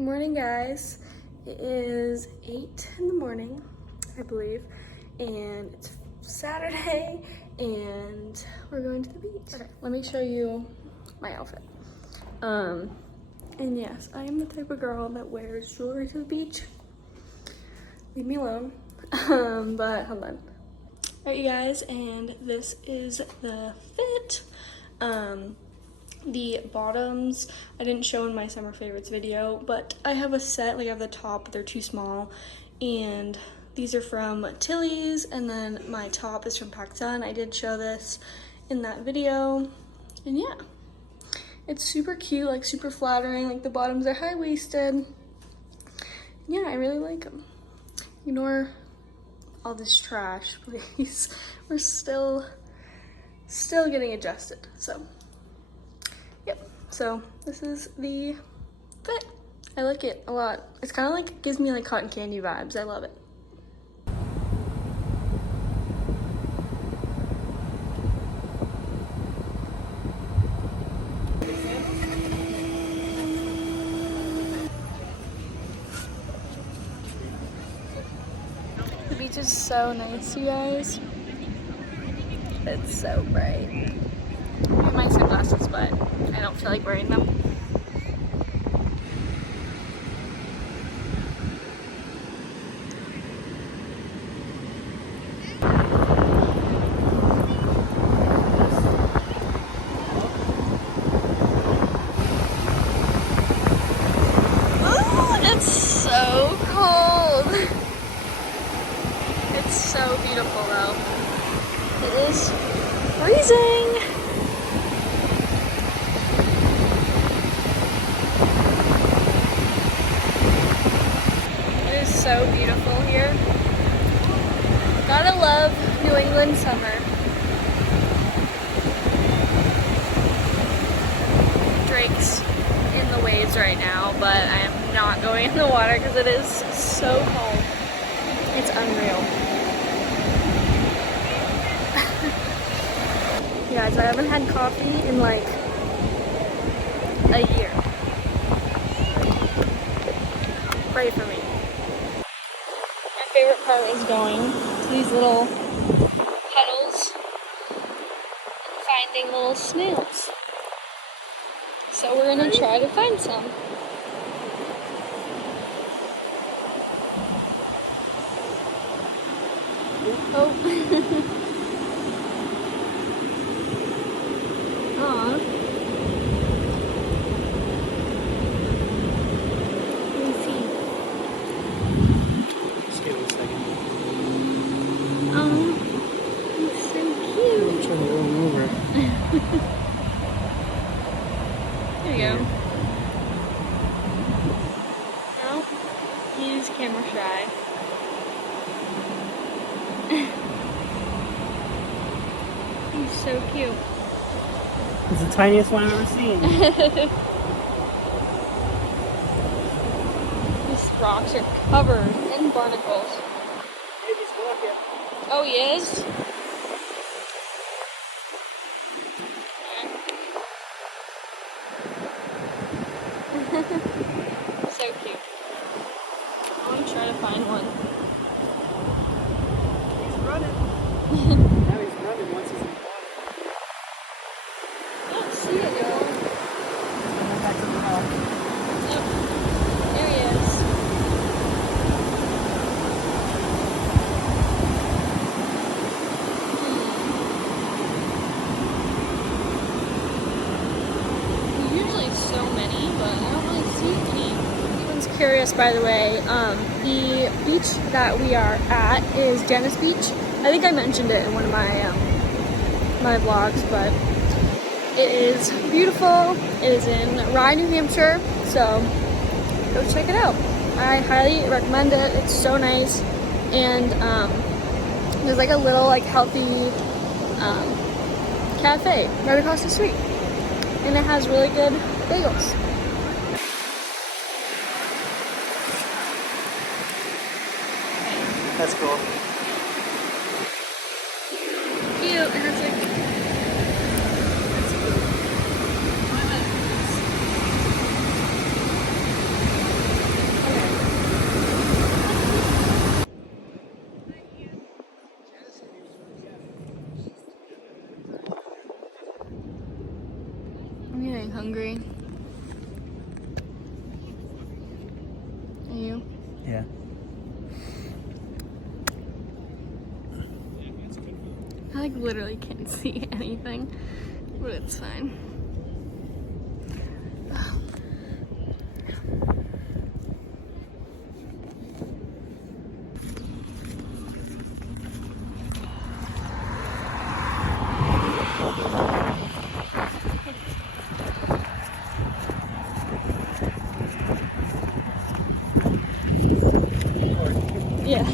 Good morning, guys. It is 8 in the morning, I believe, and it's Saturday, and we're going to the beach. Okay, let me show you my outfit. And yes, I am the type of girl that wears jewelry to the beach. Leave me alone. But hold on. Alright, you guys, and this is the fit. The bottoms I didn't show in my summer favorites video, but I have a set. Like I have the top, but they're too small, and these are from Tilly's, and then my top is from PacSun. I did show this in that video, and yeah, it's super cute, like super flattering. Like the bottoms are high-waisted. Yeah, I really like them. Ignore all this trash, please. We're still getting adjusted, so yep. So this is the fit. I like it a lot. It's kind of like, gives me like cotton candy vibes. I love it. The beach is so nice, you guys. It's so bright. I have my sunglasses, but I don't feel like wearing them. Oh, it's so cold. It's so beautiful though. It is freezing. It is so beautiful here. Gotta love New England summer. Drake's in the waves right now, but I am not going in the water because it is so cold. It's unreal. You guys, I haven't had coffee in like a year. Pray for me. My favorite part is going to these little puddles and finding little snails. So we're gonna try to find some. Oh. Aw. Let me see. Just give it a second. Oh, he's so cute. I'm trying to roll him over. There you go. No, he's camera shy. He's so cute. It's the tiniest one I've ever seen. These rocks are covered in barnacles. Hey, he's walking. Oh, he is? So cute. I want to try to find one. He's running. Now he's running once he's in the water. I don't see it, y'all. Go back to the house. Yep. There he is. There's usually so many, but I don't really see any. Anyone's curious, by the way, the beach that we are at is Dennis Beach. I think I mentioned it in one of my my vlogs, but it is beautiful. It is in Rye, New Hampshire, so go check it out. I highly recommend it. It's so nice, and there's like a little like healthy cafe right across the street, and it has really good bagels. That's cool. Cute, and it's like you? Yeah. I like literally can't see anything, but it's fine. Yeah.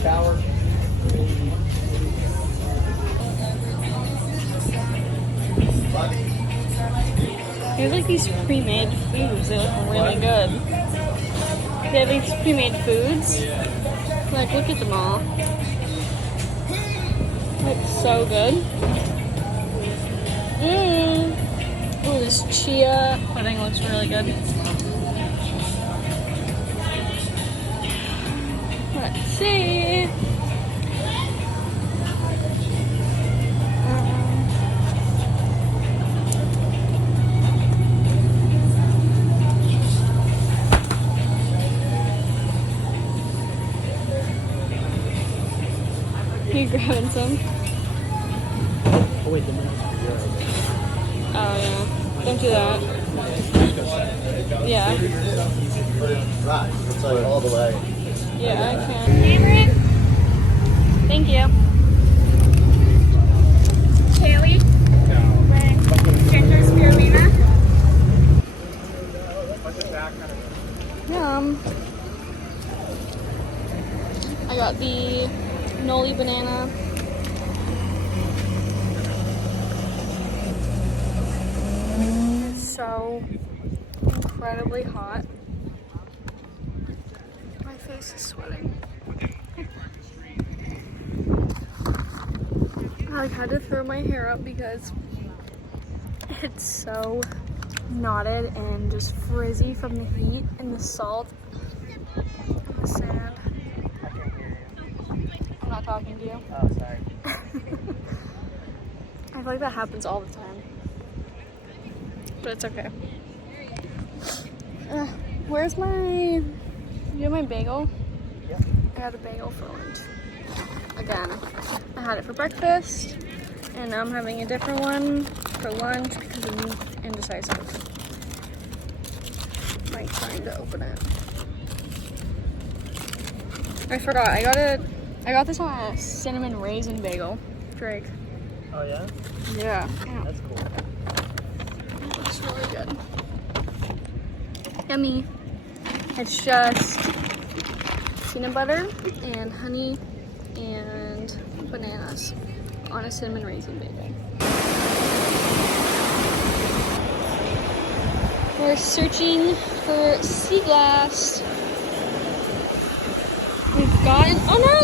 Shower. There's like these pre-made foods. They look really good. They have these pre-made foods. Like, look at them all. Looks so good. Mmm. Ooh, this chia pudding looks really good. Let's see. You grabbing some? Oh wait, the minutes for your Oh yeah. Don't do that. Yeah. Right, it's like all the way. Yeah, I can. Favorite? Thank you. Kaylee? With ginger spirulina? Yum. I got the noli banana. It's so incredibly hot. My face is sweating. I had to throw my hair up because it's so knotted and just frizzy from the heat and the salt and the sand. I'm not talking to you. Oh, sorry. I feel like that happens all the time. But it's okay. Where's my... You have my bagel? Yeah. I had a bagel for lunch. Again. I had it for breakfast. And now I'm having a different one for lunch because I'm indecisive. I'm like trying to open it. I forgot. I got this on a cinnamon raisin bagel. Drake. Oh yeah? Yeah. That's cool. It looks really good. Yummy. It's just peanut butter and honey and bananas on a cinnamon raisin bagel. We're searching for sea glass. We've gotten, oh no!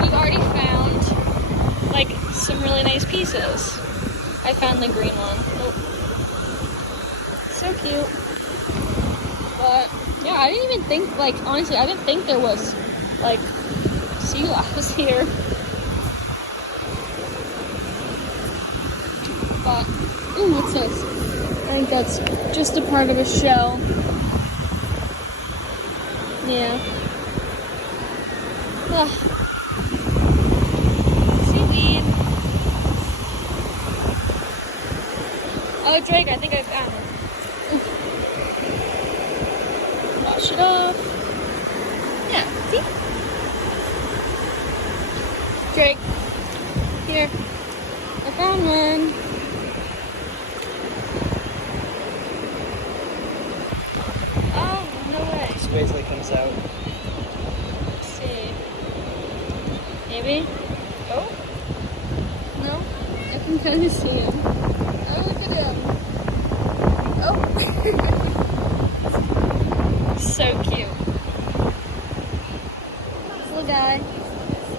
We've already found like some really nice pieces. I found the green one. Oh. So cute. But yeah, I didn't even think, like, honestly, I didn't think there was like sea glass here. But, ooh, what's this? I think that's just a part of a shell. Yeah. Ugh. Seaweed. Oh, Drake, I think I found it. Wash it off. Yeah, see? Drake, here. I found one. Oh, no way. This basically comes out. Let's see. Maybe? Oh? No? I can kind of see him. Oh, look at him. Oh. So cute. This little guy.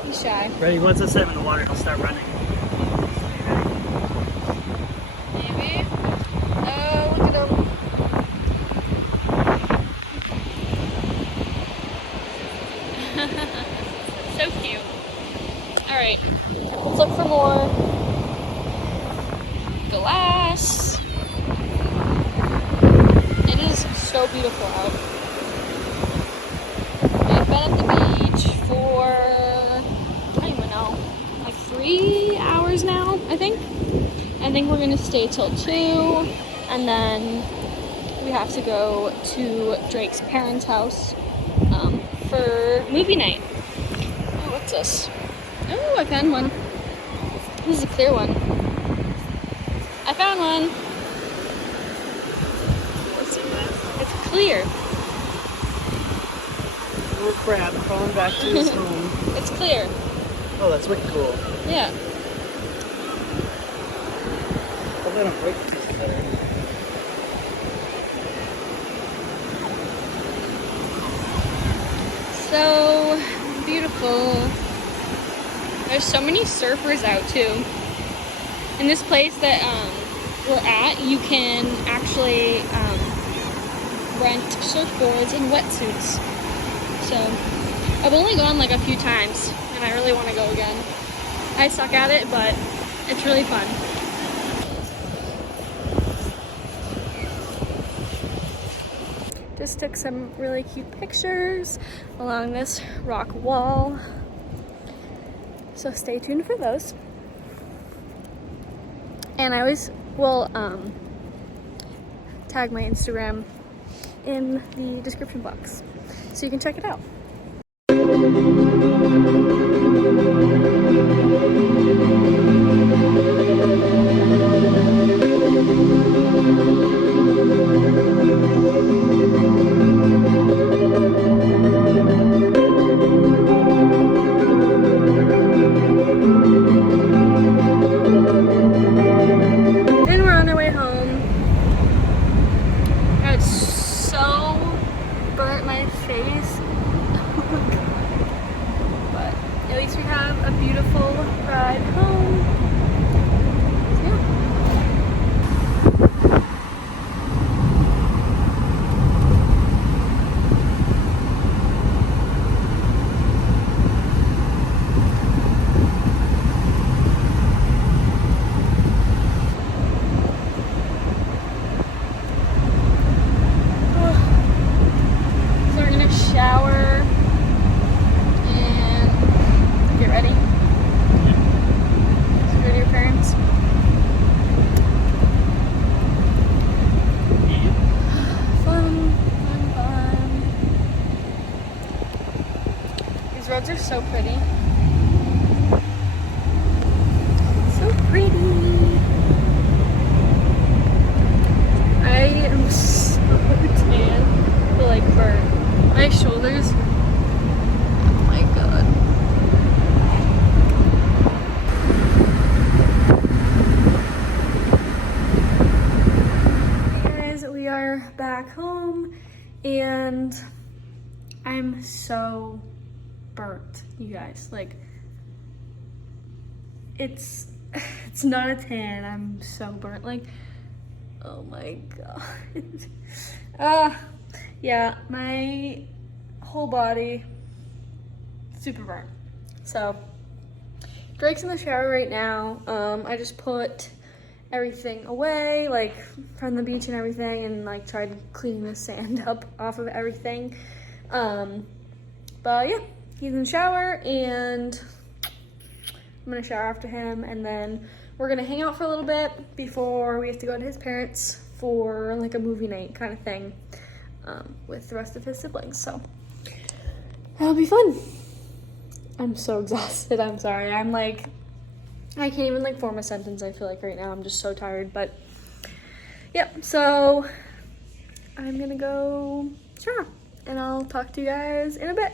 He's shy. Ready? Once I set him in the water, he'll start running. Maybe? Oh, look at him. So cute. Alright, let's look for more glass. Yes. It is so beautiful out. I've been at the beach for, I don't even know, like 3 hours now, I think. I think we're gonna stay till 2, and then we have to go to Drake's parents' house for movie night. Oh, what's this? Oh, I found one. This is a clear one. I found one. What's in that? It's clear. Poor crab crawling back to his home. It's clear. Oh, that's wicked cool. Yeah. Hope they don't break this there. So beautiful. There's so many surfers out too. In this place that we're at, you can actually rent surfboards and wetsuits. So I've only gone like a few times, and I really want to go again. I suck at it, but it's really fun. Just took some really cute pictures along this rock wall. So stay tuned for those. And I always will tag my Instagram in the description box so you can check it out. Roads are so pretty. So pretty. I am so tan. I feel like burnt. My shoulders. Oh my god. Hey guys, we are back home and I'm so burnt, you guys. Like, it's not a tan. I'm so burnt. Like, oh my god. Yeah, my whole body super burnt. So Drake's in the shower right now. I just put everything away, like from the beach and everything, and like tried cleaning the sand up off of everything. But yeah, he's in the shower and I'm gonna shower after him, and then we're gonna hang out for a little bit before we have to go to his parents for like a movie night kind of thing with the rest of his siblings. So that'll be fun. I'm so exhausted. I'm sorry. I'm like, I can't even like form a sentence, I feel like right now. I'm just so tired, but yep. So I'm gonna go shower and I'll talk to you guys in a bit.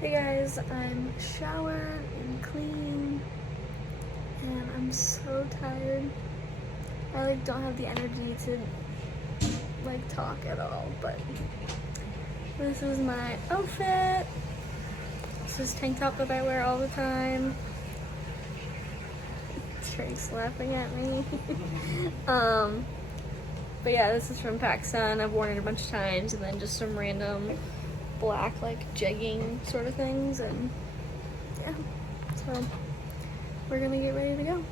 Hey guys, I'm showered and clean and I'm so tired. I like don't have the energy to like talk at all, but this is my outfit. This is tank top that I wear all the time. Drake's laughing at me. But yeah, this is from Pakistan. I've worn it a bunch of times, and then just some random black like jegging sort of things, and yeah, so we're gonna get ready to go.